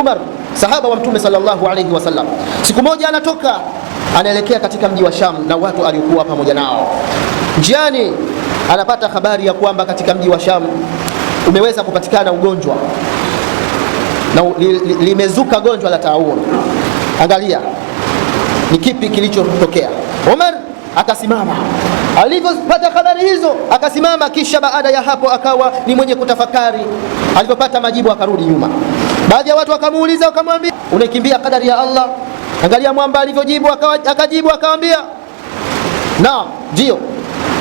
Umar, sahaba wa Mtume sallallahu alayhi wasallam, siku moja anatoka anaelekea katika mji wa Sham na watu aliokuwa pamoja nao. Njiani anapata habari ya kwamba katika mji wa Sham umeweza kupatikana ugonjwa na limezuka gonjwa la taun. Angalia ni kipi kilichotokea. Umar akasimama, alipopata habari hizo akasimama, kisha baada ya hapo akawa ni mwenye kutafakari. Alipopata majibu akarudi nyuma. Baadhi ya watu wakamuuliza, wakamwambia, unakimbia kadari ya Allah? Angalia mwamba alivyojibu, akajibu akamwambia, naam, ndio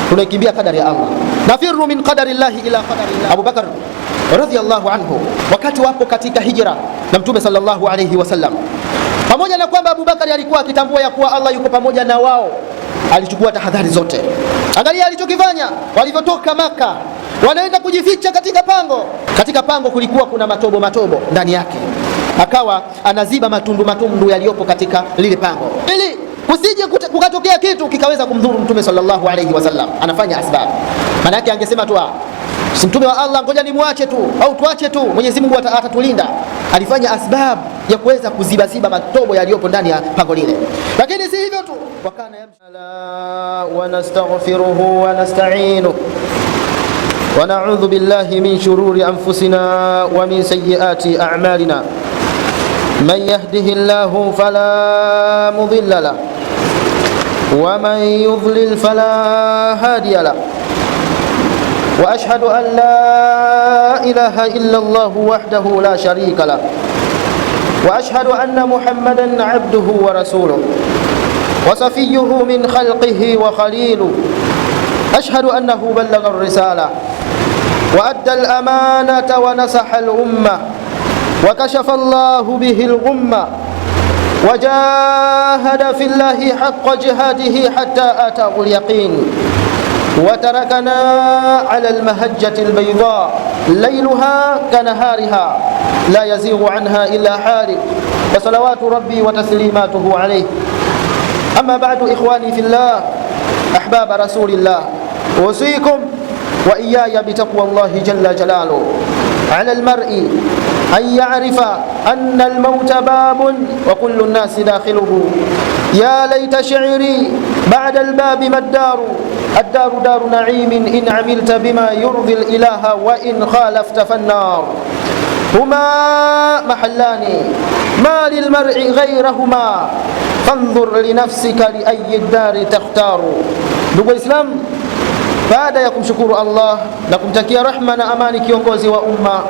tunakimbia kadari ya Allah, nafiru min qadari llahi ila qadari llah. Abu Bakar radhiyallahu anhu, wakati wapo katika hijra na Mtume sallallahu alayhi wasallam, pamoja na kwamba Abu Bakar alikuwa akitambua ya kuwa Allah yuko pamoja na wao, alichukua tahadhari zote. Angalia alichokifanya. Walivyotoka Maka wanaenda kujificha katika pango. Katika pango kulikuwa kuna matobo ndani yake, akawa anaziba matundu yaliyopo katika lile pango ili kusije kukatokea kitu kikaweza kumdhuru Mtume sallallahu alayhi wasallam. Anafanya asbab. Maana yake angesema tu si Mtume wa Allah, ngoja nimwache tu au tuache tu, Mwenyezi Mungu atatulinda. Alifanya asbab ya kuweza kuziba matobo yaliyopo ndani ya pango lile. Lakini si hivyo tu, wakana yamsala wa nastaghfiruhu wa nasta'inuhu wa na'udhu billahi min shururi anfusina wa min sayyiati a'malina. Man yahdihillahu fala mudilla lahu wa man yudlil fala hadiya lahu. وأشهد أن لا إله إلا الله وحده لا شريك له وأشهد أن محمدا عبده ورسوله وصفيه من خلقه وخليله. أشهد أنه بلغ الرسالة وأدى الأمانة ونصح الأمة وكشف الله به الغمة وجاهد في الله حق جهاده حتى آتاه اليقين وتركنا على المهجة البيضاء ليلها كنهارها لا يزيغ عنها إلا حالك وصلوات ربي وتسليماته عليه. أما بعد، إخواني في الله أحباب رسول الله، أوصيكم وإياي بتقوى الله جل جلاله. على المرء أن يعرف أن الموت باب وكل الناس داخله. يا ليت شعري بعد الباب ما الدار، الدار دار نعيم إن عملت بما يرضي الإله وإن خالفت فالنار. هما محلان ما للمرء غيرهما فانظر لنفسك لأي الدار تختار. Ndugu Islam, baada ya kumshukuru Allah na kumtakia rahma na amani kiongozi wa umma,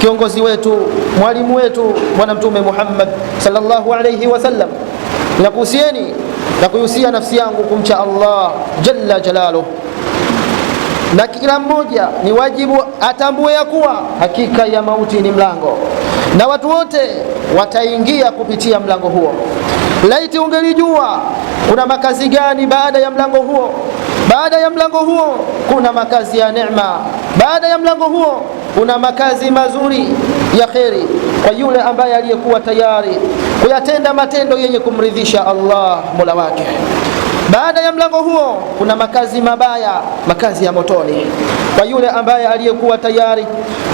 kiongozi wetu, mwalimu wetu, bwana Mtume Muhammad sallallahu alayhi wasallam, nakuhusieni na kuhusia nafsi yangu kumcha Allah jalla jalaluhu. Na kila mmoja ni wajibu atambue ya kuwa hakika ya mauti ni mlango na watu wote wataingia kupitia mlango huo. Laiti ungelijua kuna makazi gani baada ya mlango huo. Baada ya mlango huo kuna makazi ya neema. Baada ya mlango huo kuna makazi mazuri ya kheri kwa yule ambaye aliyekuwa tayari kuyatenda matendo yenye kumridhisha Allah Mola wake. Baada ya mlango huo kuna makazi mabaya, makazi ya motoni kwa yule ambaye aliyekuwa tayari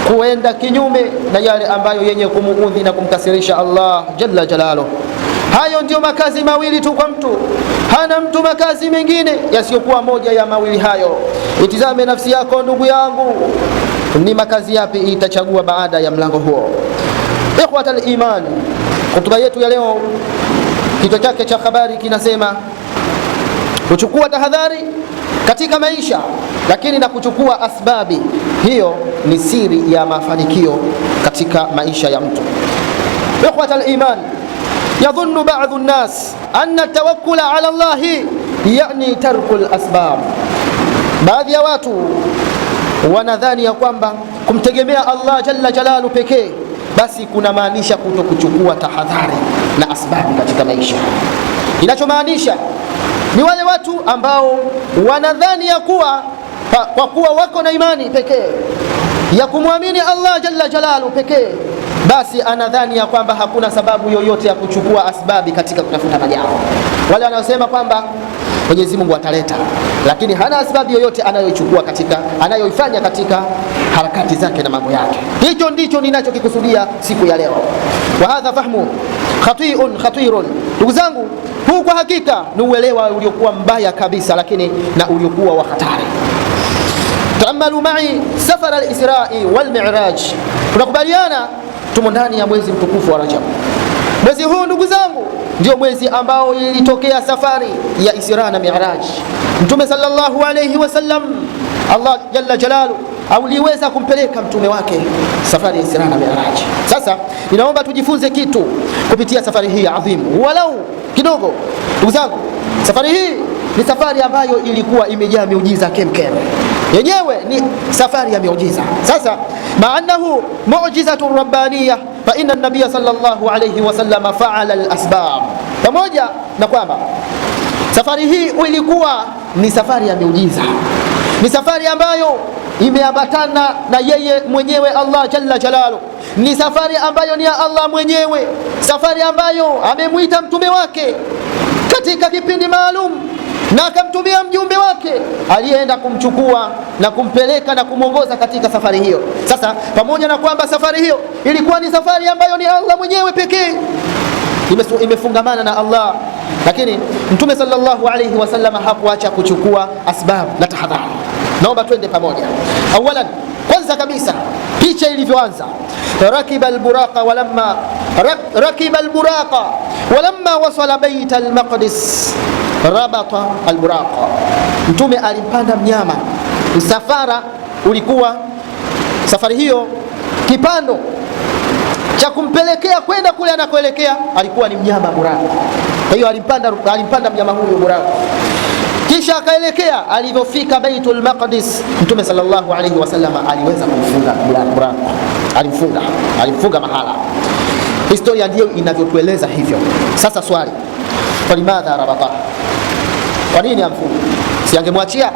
kuenda kinyume na yale ambayo yenye kumuudhi na kumkasirisha Allah jalla jalaluhu. Hayo ndio makazi mawili tu kwa mtu, hana mtu makazi mengine yasiyokuwa moja ya mawili hayo. Itizame nafsi yako ndugu yangu, ni makazi yapi itachagua baada ya mlango huo? Ikhwatal iman, hotuba yetu ya leo kichwa chake cha habari kinasema kuchukua tahadhari katika maisha, lakini na kuchukua asbabi. Hiyo ni siri ya mafanikio katika maisha ya mtu. Ikhwatal iman, yadhunnu ba'dhu an-nas anna tawakkula ala Allah yani tarku al-asbab. Baadhi ya watu wanadhani ya kwamba kumtegemea Allah jalla jalalu pekee basi kuna maanisha kutokuchukua tahadhari na asbabu katika maisha. Inachomaanisha ni wale watu ambao wanadhani ya kuwa kwa kuwa wako na imani pekee ya kumwamini Allah jalla jalalu pekee, basi anadhani ya kwamba hakuna sababu yoyote ya kuchukua asbabi katika kutafuta majambo. Wale wanaosema kwamba Mwenyezi Mungu ataleta, lakini hana asbabu yoyote anayoifanya katika harakati zake na mambo yake. Hicho ndicho ninachokikusudia siku ya leo. Wa hadha fahmu khatirun. Ndugu zangu, huu kwa hakika ni uelewa uliokuwa mbaya kabisa, lakini na uliokuwa wa hatari. Taamalu ma'i safar al-Isra'i wal Mi'raj. Tunakubaliana tumo ndani ya mwezi mtukufu wa Rajab. Mwezi huu ndugu zangu ndio mwezi ambao ilitokea safari ya Isra na Mi'raj. Mtume sallallahu alayhi wasallam, Allah jalla jalalu aliweza kumpeleka mtume wake safari ya Isra na Mi'raj. Sasa ninaomba tujifunze kitu kupitia safari hii adhimu, walau kidogo. Ndugu zangu, safari hii ni safari ambayo ilikuwa imejaa miujiza kemkem. Yenyewe ni safari ya miujiza. Sasa maanahu mu'jizatun rabbaniyah, fa inna an-nabiy sallallahu alayhi wasallam fa'ala al-asbab. Pamoja na kwamba safari hii ilikuwa ni safari ya miujiza, ni safari ambayo imeambatana na yeye mwenyewe Allah jalla jalalu, ni safari ambayo ni ya Allah mwenyewe, safari ambayo amemuita mtume wake katika kipindi maalum na akamtumia mjumbe wake aliyeenda kumchukua na kumpeleka na kumongoza katika safari hiyo. Sasa pamoja na kwamba safari hiyo ilikuwa ni safari ambayo ni Allah mwenyewe pekee, imefungamana na Allah, lakini Mtume sallallahu alayhi wasallam hakuacha kuchukua asbab na tahadhari. Naomba twende pamoja. Awalan, kwanza kabisa picha ilivyoanza, rakiba al-buraqa walamma wasala bait al-maqdis rabata al-buraqa. Mtume alimpanda mnyama. Msafara ulikuwa, safari hiyo kipando cha kumpelekea kwenda kule anakoelekea alikuwa ni mnyama buraka. Kwa hiyo alimpanda mnyama huyo buraka, kisha akaelekea. Alivyofika Baitul Maqdis, Mtume sallallahu alayhi wasallam aliweza kumfunga buraka, alimfunga mahala. Historia ndiyo inavyotueleza hivyo. Sasa swali, kwa limadha rabata? Kwa nini amfunga? Si angemwachia?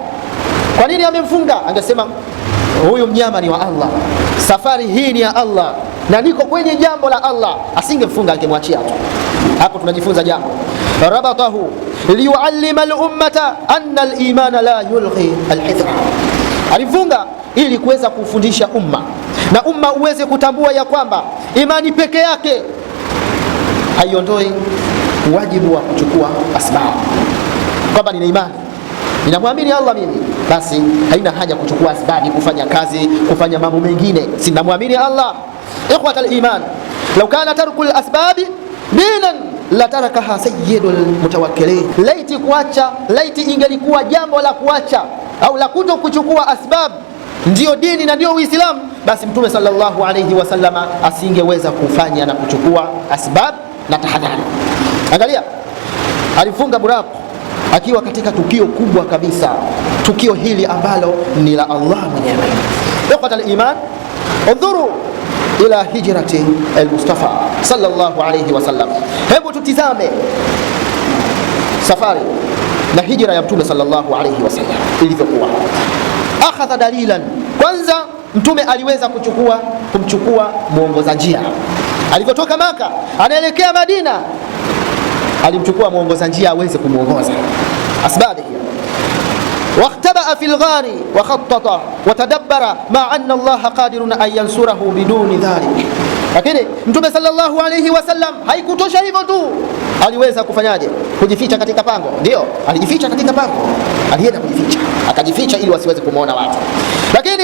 Kwa nini amemfunga? Angesema huyu mnyama ni wa Allah, safari hii ni ya Allah na niko kwenye jambo la Allah, asingemfunga, angemwachia tu. Hapo tunajifunza jambo. Rabatahu liyuallima al-ummata anna al-imana la yulghi al-hithra. Alifunga ili kuweza kufundisha umma na umma uweze kutambua ya kwamba imani peke yake haiondoi wajibu wa kuchukua asbab. Kwamba nina imani, ninamwamini Allah mimi, basi haina haja kuchukua asbabi, kufanya kazi, kufanya mambo mengine. Sinamwamini Allah. Ikhwata al-iman, law kana tarku al-asbabi dinan la tarakaha sayyidul mutawakkilin. Laiti ingelikuwa jambo la kuacha au la kuto kuchukua asbab ndio dini na ndio Uislamu, basi Mtume sallallahu alayhi wasallama asingeweza kufanya na kuchukua asbab na tahadhari. Angalia, alifunga buraq akiwa katika tukio kubwa kabisa, tukio hili ambalo ni la Allah mwenyewe. Ikhwata al-iman, undhuru ila hijrati al-Mustafa sallallahu alayhi wasallam. Hebu tutizame safari na hijra ya Mtume sallallahu alayhi wasallam ilivyokuwa. Akhadha dalilan, kwanza Mtume aliweza kumchukua muongoza njia. Alipotoka Maka anaelekea Madina, alimchukua muongoza njia aweze kumuongoza. Asbabi hiyo, waqtabaa fil ghari wa khattata wa tadabbara ma anna Allah qadirun an yansurahu biduni dhalik. Lakini Mtume sallallahu alayhi wasallam haikutosha hivyo tu, aliweza kufanyaje? Kujificha katika pango. Ndio, alijificha katika pango, alienda kujificha, akajificha ili wasiweze kumuona watu. Lakini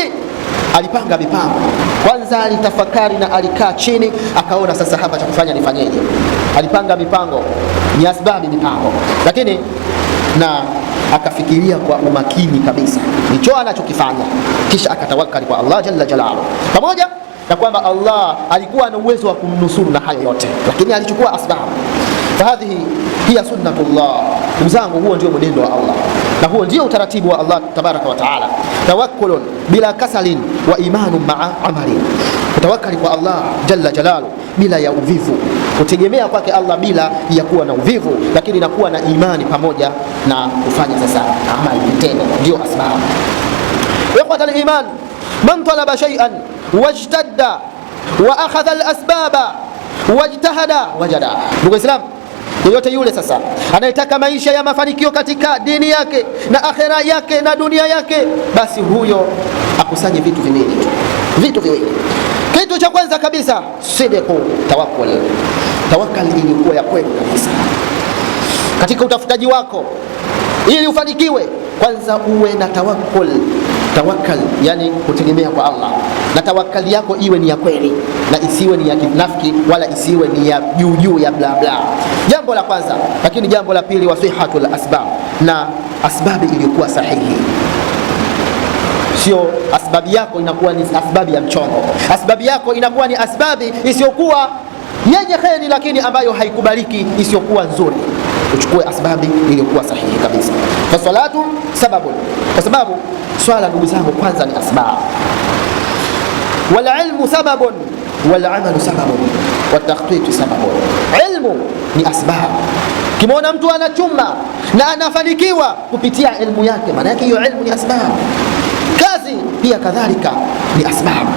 alipanga mipango. Kwanza alitafakari na alikaa chini, akaona sasa hapa cha kufanya nifanyeje. Alipanga mipango, ni asbabi mipango, lakini na akafikiria kwa umakini kabisa nicho anachokifanya, kisha akatawakkali kwa Allah jalla jalaluhu, pamoja na kwamba Allah alikuwa na uwezo wa kumnusuru na hayo yote, lakini alichukua asbabu. Fahadhihi hiya sunnatullah. Ndugu zangu, huo ndio mwenendo wa Allah na huo ndio utaratibu wa Allah tabaraka wa taala. Tawakkulun bila kasalin wa imanun ma'a amali. Kutawakkali kwa Allah jalla jalaluhu bila ya uvivu, kutegemea kwake Allah bila ya kuwa na uvivu, lakini na kuwa na imani pamoja na kufanya sasa amali vitendo, ndio asbabu. Ikhwata al-iman, man talaba shay'an wajtadda wa akhadha al-asbaba wajtahada wajada. Ndugu Islam, Yeyote yule sasa anayetaka maisha ya mafanikio katika dini yake na akhera yake na dunia yake, basi huyo akusanye vitu viwili. Kitu cha kwanza kabisa, sidqu tawakkul. Tawakkal ilikuwa ya kweli kabisa katika utafutaji wako. Ili ufanikiwe, kwanza uwe na tawakkul. Tawakkal yani kutegemea kwa Allah, na tawakkali yako iwe ni ya kweli na isiwe ni ya kinafiki wala isiwe ni ya juu ya bla bla. Jambo la kwanza. Lakini jambo la pili, wasihatul asbab, na asbabi iliyokuwa sahihi. Sio asbabi yako inakuwa ni asbabi ya mchongo, asbabi yako inakuwa ni asbabi isiyokuwa yenye kheri, lakini ambayo haikubaliki, isiyokuwa nzuri. Uchukue asbabi iliyokuwa sahihi kabisa. Fasalatu sababun, kwa sababu swala, ndugu zangu, kwanza ni asbab. Wal ilmu sababun wal amalu sababun wat takhtit sababun. Ilmu ni asbab. Kimwona mtu anachuma na anafanikiwa kupitia ilmu yake, maana yake hiyo ilmu ni asbab. Kazi pia kadhalika ni asbab,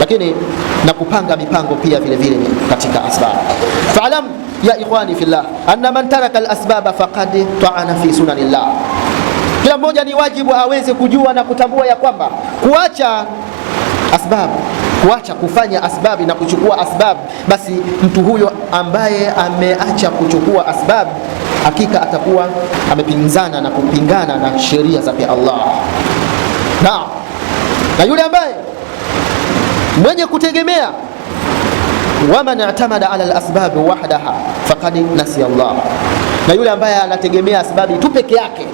lakini na kupanga mipango pia vile vile ni katika asbab. Fa'lam ya ikhwani fillah anna man taraka al-asbaba faqad ta'ana fi sunanillah. Kila mmoja ni wajibu aweze kujua na kutambua ya kwamba kuacha asbab, kuacha kufanya asbabi na kuchukua asbab, basi mtu huyo ambaye ameacha kuchukua asbab, hakika atakuwa amepinzana na kupingana na sheria za Allah. Na yule ambaye mwenye kutegemea, waman i'tamada ala al-asbab wahdaha faqad nasiya Allah, na yule ambaye anategemea asbabi tu peke yake,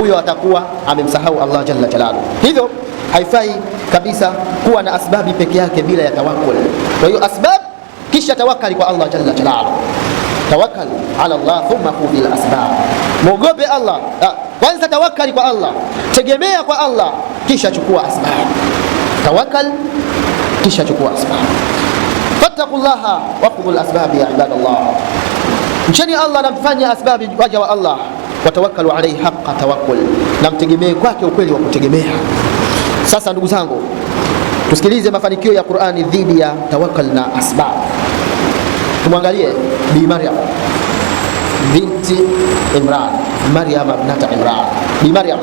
huyo atakuwa amemsahau Allah jalla jalaluhu. Hivyo haifai kabisa kuwa na asbabi peke yake bila ya tawakkul. Kwa hiyo asbab kisha tawakkali kwa Allah jalla jalaluhu. Tawakkal ala Allah thumma khudh bil asbab. Muogope Allah, kwanza tawakkali kwa Allah, tegemea kwa Allah, kisha chukua asbab. Tawakkal kisha chukua asbab. Fattaqullaha wa khudhul asbab ya ibadallah. Mcheni Allah na mfanye asbabi waja wa Allah, watawakkalu alayhi haqqa tawakkul, na mtegemee kwake ukweli wa kutegemea. Sasa ndugu zangu, tusikilize mafanikio ya Qur'ani dhidi ya tawakkal na asbab. Tumwangalie Bi Maryam binti Imran, Maryam ibnata Imran. Bi Maryam,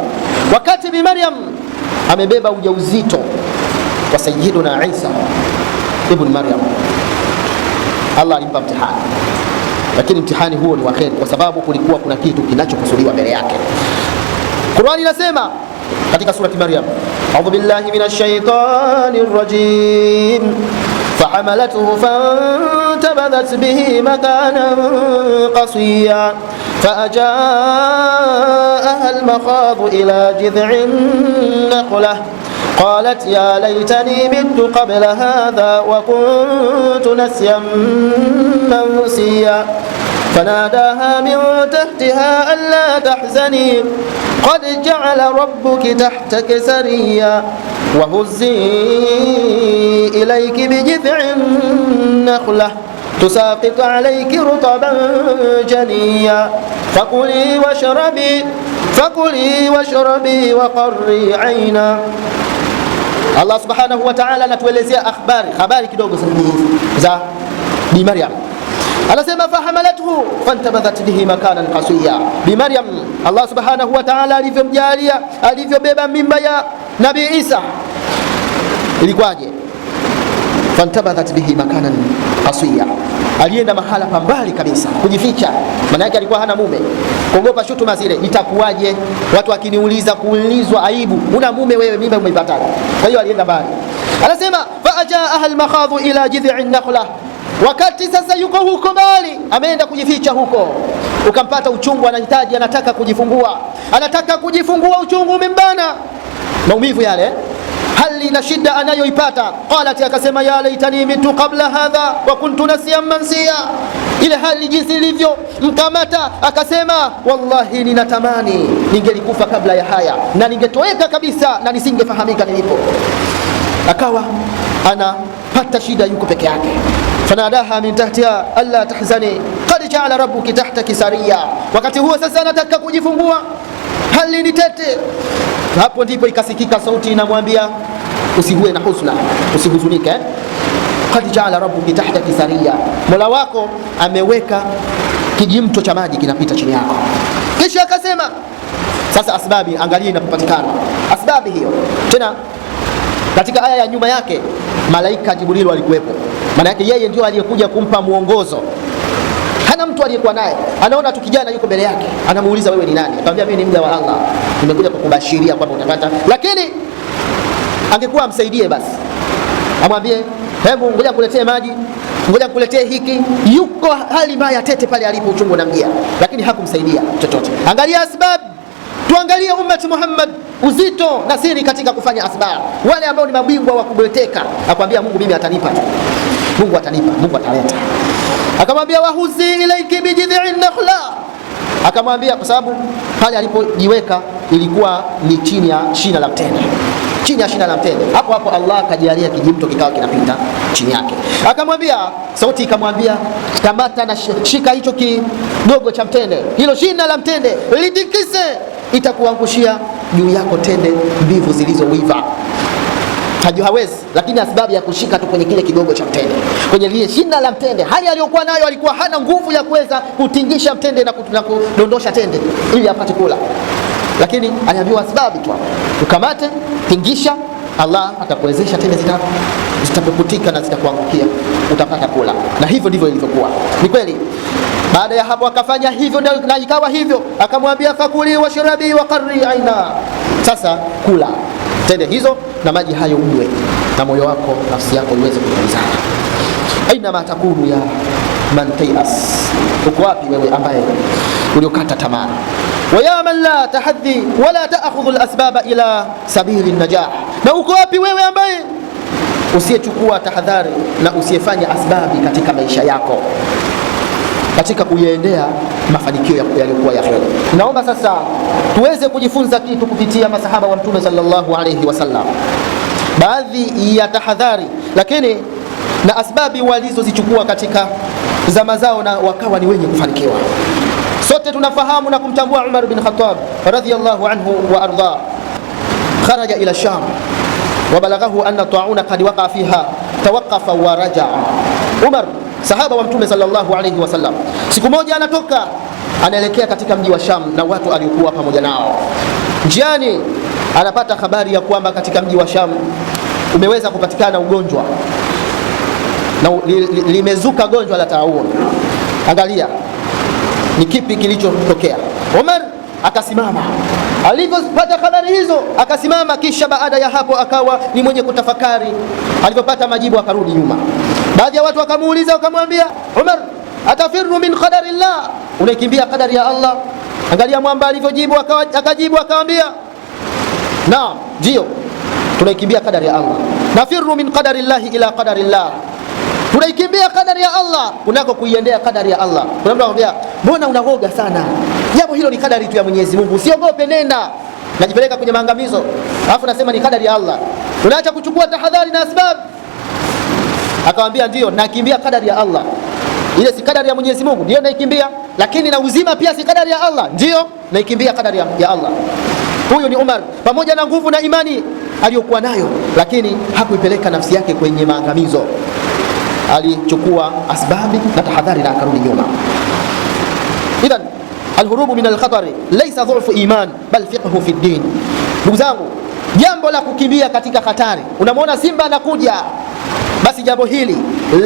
wakati Bi Maryam amebeba ujauzito wa Sayyiduna Isa ibn Maryam, Allah alimpa mtihani, lakini mtihani huo ni wa kheri, kwa sababu kulikuwa kuna kitu kinachokusudiwa mbele yake. Qur'ani inasema katika surati Maryam, a'udhu billahi minash shaitanir rajim, فحملته فانتبذت به مكانا قصيا فأجاءها المخاض إلى جذع النخلة قالت يا ليتني مت قبل هذا وكنت نسيا منسيا فناداها من تحتها ألا تحزني قد جعل ربك تحتك سريا وهزي إليك بجذع النخلة تساقط عليك رطبا جنيا فكلي واشربي وقري عينا. Allah subhanahu wa ta'ala anatuelezea habari kidogo za Bi Maryam. Anasema fahamalathu fantabadhat bihi makanan qasiya. Bi Maryam, Allah subhanahu wa ta'ala alivyomjalia, alivyobeba mimba ya Nabii Isa, ilikuwaje? Fantabadhat bihi makanan qasiya, alienda mahala pambali kabisa kujificha, maana yake alikuwa hana mume, kuogopa shutuma zile, itakuwaje watu wakiniuliza, kuulizwa aibu, una mume wewe, mimba umeipataje? Kwa hiyo alienda mbali. Anasema faajaaha almakhadhu ila jidhi nakhla, wakati sasa yuko huko mbali, ameenda kujificha huko, ukampata uchungu, anahitaji, anataka kujifungua, uchungu umembana, maumivu yale, hali na shida anayoipata. Qalat, akasema ya laitani mitu qabla hadha wa kuntu nasiyan mansiya, ile hali jinsi ilivyo mkamata, akasema wallahi ninatamani ningelikufa kabla ya haya na ningetoweka kabisa na nisingefahamika nilipo. Akawa anapata shida, yuko peke yake. Fanadaha min tahtiha alla tahzani qad ja'ala rabbuki tahtaki sariya, wakati huo sasa anataka kujifungua, hali ni tete. Hapo ndipo ikasikika sauti inamwambia usiwe na husna, usihuzunike, qad ja'ala rabbuki tahtaki sariya, Mola wako ameweka kijimto cha maji kinapita chini yako. Kisha akasema sasa asbabi, angalia inapopatikana asbabi hiyo. Tena katika aya ya nyuma yake malaika Jibril alikuwepo, maana yake yeye ndio aliyekuja kumpa muongozo. Hana mtu aliyekuwa naye, anaona tu kijana yuko mbele yake, anamuuliza wewe ni nani? Akamwambia mimi ni mja wa Allah, nimekuja kukubashiria kwamba utapata. Lakini angekuwa amsaidie basi, amwambie hebu ngoja nikuletee maji, ngoja nikuletee hiki. Yuko hali mbaya tete pale alipo, uchungu unamjia, lakini hakumsaidia chochote. Angalia asbab, tuangalie ummati Muhammad uzito na siri katika kufanya asbab. Wale ambao ni mabingwa wa kubweteka, akwambia Mungu mimi atanipa tu, Mungu atanipa, Mungu ataleta. Akamwambia wahuzi ilaiki bijidhi'in nakhla, akamwambia kwa sababu pale alipojiweka ilikuwa ni chini ya shina la mtende, chini ya shina la mtende. Hapo hapo Allah akajalia kijimto kikawa kinapita chini yake. Akamwambia, sauti ikamwambia kamata na shika hicho kidogo cha mtende, hilo shina la mtende litikise, itakuangushia juu yako tende mbivu zilizoiva. Hawezi, lakini sababu ya kushika tu kwenye kile kidogo cha mtende, kwenye lile shina la mtende, hali aliyokuwa nayo alikuwa hana nguvu ya kuweza kutingisha mtende na kudondosha tende ili apate kula, lakini aliambiwa sababu tu ukamate, tingisha, Allah atakuwezesha tende zitakuputika na zitakuangukia, utapata kula. Na hivyo ndivyo ilivyokuwa, ni kweli. Baada ya hapo akafanya hivyo na ikawa hivyo. Akamwambia fakuli washrabi wa qarri aina, sasa kula tende hizo na maji hayo unywe, na moyo wako, nafsi yako iweze kutulizana. Aina ma takunu ya man tayas, uko wapi wewe ambaye uliokata tamaa? Wa ya man la tahaddi wala ta'khudhu al-asbaba ila sabili an-najah, na uko wapi wewe ambaye usiyechukua tahadhari na usiyefanya asbabi katika maisha yako, katika kuyaendea mafanikio yaliyokuwa ya kheri. Naomba sasa tuweze kujifunza kitu kupitia masahaba wa Mtume sallallahu alayhi wasallam, baadhi ya tahadhari lakini na asbabi walizozichukua katika zama zao na wakawa ni wenye kufanikiwa. Sote tunafahamu na kumtambua Umar bin Khattab radhiyallahu anhu wa arda, kharaja ila Sham wa balaghahu anna ta'una qad waqa fiha tawaqqafa wa raja'a. Umar sahaba wa Mtume sallallahu alayhi wasallam, siku moja anatoka anaelekea katika mji wa Sham na watu aliokuwa pamoja nao. Njiani anapata habari ya kwamba katika mji wa Sham umeweza kupatikana ugonjwa na limezuka gonjwa la taun. Angalia ni kipi kilichotokea. Umar akasimama, alipopata habari hizo akasimama, kisha baada ya hapo akawa ni mwenye kutafakari. Alipopata majibu akarudi nyuma. Baadhi ya watu wakamuuliza, wakamwambia Umar, atafiru min qadarillah, unaikimbia qadari ya Allah? Angalia mwamba alivyojibu, akajibu akamwambia naam, ndio tunaikimbia qadari ya Allah. Nafiru min qadarillah ila qadarillah, tunaikimbia qadari ya Allah kunako kuiendea qadari ya Allah. Kuna mtu anamwambia mbona unaoga sana, jambo hilo ni qadari tu ya Mwenyezi Mungu, usiogope, nenda. Najipeleka kwenye maangamizo alafu nasema ni qadari ya Allah, unaacha kuchukua tahadhari na sababu. Akamwambia ndio nakimbia qadari ya Allah, ile si qadari ya Mwenyezi Mungu, ndio naikimbia, lakini na uzima pia si qadari ya Allah, ndio naikimbia qadari ya Allah. Huyu ni Umar, pamoja na nguvu na imani aliyokuwa nayo, lakini hakuipeleka nafsi yake kwenye maangamizo. Alichukua asbabi na tahadhari na akarudi nyuma. Idhan alhurubu min alkhatari laysa dhu'fu iman bal fiqhu fi din. Ndugu zangu, jambo la kukimbia katika hatari, unamwona simba anakuja, basi jambo hili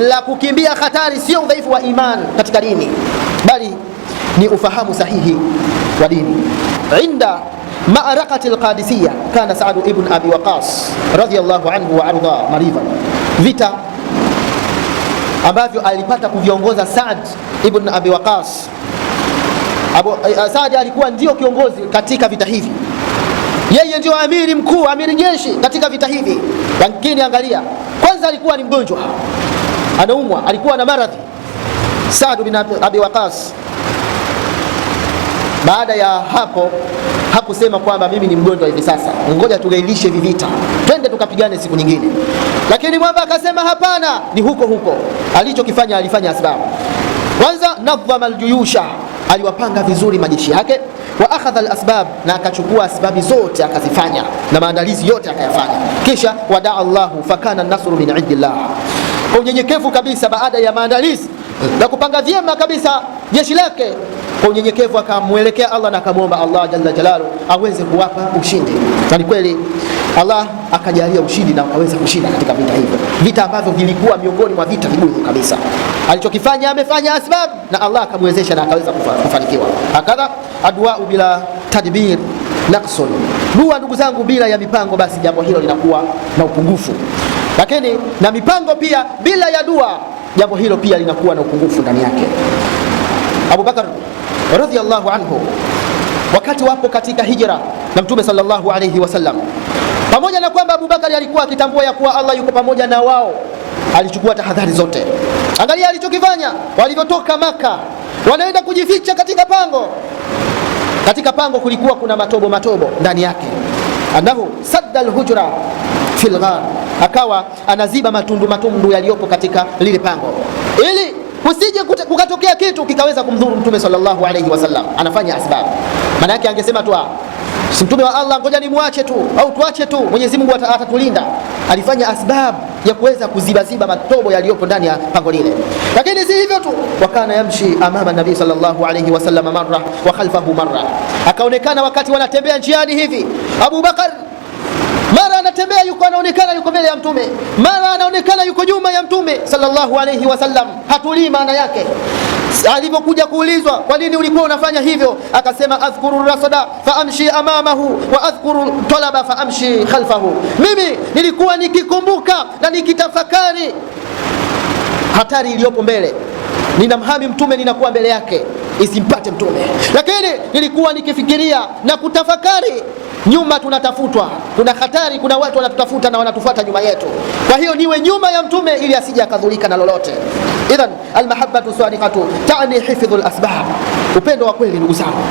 la kukimbia hatari sio udhaifu wa iman katika dini, bali ni ufahamu sahihi wa dini. Inda ma'arakati al-Qadisiyya kana Sa'd ibn Abi Waqqas radhiyallahu anhu wa arda maridan, vita ambavyo alipata kuviongoza Sa'd ibn Abi Waqqas. Sa'd alikuwa ndio kiongozi katika vita hivi, yeye ndio amiri mkuu, amiri jeshi katika vita hivi. Lakini angalia, kwanza alikuwa ni mgonjwa, anaumwa, alikuwa na maradhi Sa'd bin Abi Waqqas. Baada ya hapo hakusema kwamba mimi ni mgonjwa hivi sasa, ngoja tugailishe hivi vita, twende tukapigane siku nyingine. Lakini mwamba akasema hapana, ni huko huko. Alichokifanya, alifanya sababu. Kwanza nadhama aljuyusha, aliwapanga vizuri majeshi yake, wa akhadha alasbab, na akachukua asbabi zote akazifanya na maandalizi yote akayafanya. Kisha wadaa Allahu fakana an-nasru min indillah, kwa unyenyekevu kabisa. Baada ya maandalizi na kupanga vyema kabisa jeshi lake, kwa unyenyekevu akamwelekea Allah na akamwomba Allah jalla jalalu aweze kuwapa ushindi. Na ni kweli Allah akajalia ushindi na akaweza kushinda katika vita hivyo, vita ambavyo vilikuwa miongoni mwa vita vigumu kabisa. Alichokifanya amefanya asbab na Allah akamwezesha na akaweza kufanikiwa. Hakadha adua bila tadbir naqsun, dua ndugu zangu bila ya mipango, basi jambo hilo linakuwa na upungufu. Lakini na mipango pia bila ya dua, jambo hilo pia linakuwa na upungufu ndani yake. Abu Bakar radhiyallahu anhu, wakati wapo katika hijra na Mtume sallallahu alayhi wasallam, pamoja na kwamba Abu Bakar alikuwa akitambua ya kuwa Allah yuko pamoja na wao, alichukua tahadhari zote. Angalia alichokifanya, walivyotoka Maka wanaenda kujificha katika pango. Katika pango kulikuwa kuna matobo ndani yake. Annahu sadda alhujra fil ghar, akawa anaziba matundu yaliyopo katika lile pango ili kusije kukatokea kitu kikaweza kumdhuru Mtume sallallahu alayhi wasallam. Anafanya asbab. Maana yake angesema tu si Mtume wa Allah, ngoja nimwache tu au tuache tu, Mwenyezi Mungu atatulinda. Alifanya asbab ya kuweza kuziba matobo yaliyopo ndani ya pango lile. Lakini si hivyo tu, wakana yamshi amama nabii sallallahu alayhi wasallam marra wa khalfahu marra, akaonekana wakati wanatembea njiani hivi Abu Bakar mara anatembea anaonekana yuko mbele ya Mtume, mara anaonekana yuko nyuma ya Mtume sallallahu alayhi wasallam. Hatulii maana yake. Alipokuja kuulizwa kwa nini ulikuwa unafanya hivyo, akasema adhkuru rasada fa amshi amamahu wa adhkuru talaba fa amshi khalfahu, mimi nilikuwa nikikumbuka na nikitafakari hatari iliyopo mbele, ninamhami Mtume, ninakuwa mbele yake isimpate Mtume, lakini nilikuwa nikifikiria na kutafakari nyuma tunatafutwa, kuna hatari, kuna watu wanatutafuta na wanatufuata nyuma yetu, kwa hiyo niwe nyuma ya Mtume ili asije akadhulika na lolote. Idhan almahabbatu sadiqatu ta'ni hifdhul asbab, upendo wa kweli ndugu zangu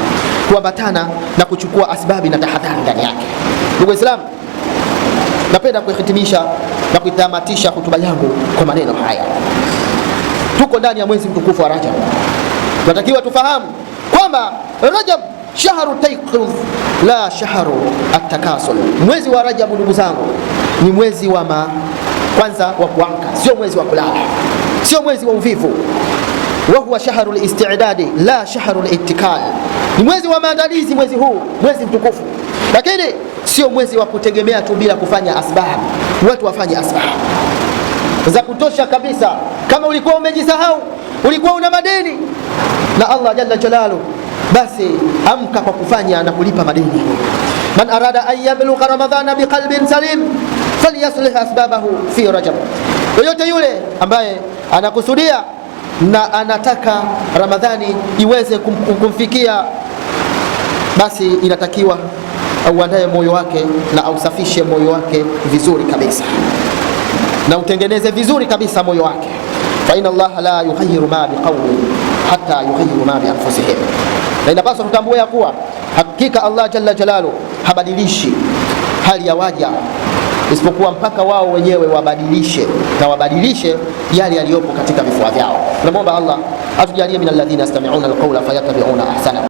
kuambatana na kuchukua asbabi na tahadhari ndani yake. Ndugu Islam, napenda kuhitimisha na kuitamatisha hotuba yangu kwa maneno haya. Tuko ndani ya mwezi mtukufu wa Rajab. Tunatakiwa tufahamu kwamba Rajab shahru tayquz la shahru at-takasul. Mwezi wa Rajab ndugu zangu ni mwezi wa kwanza wa kuamka, sio mwezi wa kulala, sio mwezi wa uvivu. Wa huwa shahru al-istidadi la shahru al-ittikal. Ni mwezi wa maandalizi mwezi huu, mwezi mtukufu. Lakini sio mwezi wa kutegemea tu bila kufanya asbab. Watu wafanye asbab za kutosha kabisa. Kama ulikuwa umejisahau, ulikuwa una madeni na Allah jalla jalalu, basi amka kwa kufanya na kulipa madeni. Man arada an yablugha ramadhana biqalbin salim falyaslih asbabahu fi Rajab. Yoyote yule ambaye anakusudia na anataka Ramadhani iweze kumfikia, basi inatakiwa auandae moyo wake na ausafishe moyo wake vizuri kabisa, na utengeneze vizuri kabisa moyo wake. Fa inna Allah la yughayyiru ma biqawmin hatta yughayyiru ma bi anfusihim. Na inapaswa tutambue ya kuwa hakika Allah jalla jalalu habadilishi hali ya waja isipokuwa mpaka wao wenyewe wabadilishe, na wabadilishe yale yaliyopo katika vifua vyao. Tunamwomba Allah atujalie minal ladhina yastami'una alqawla fayattabi'una ahsana.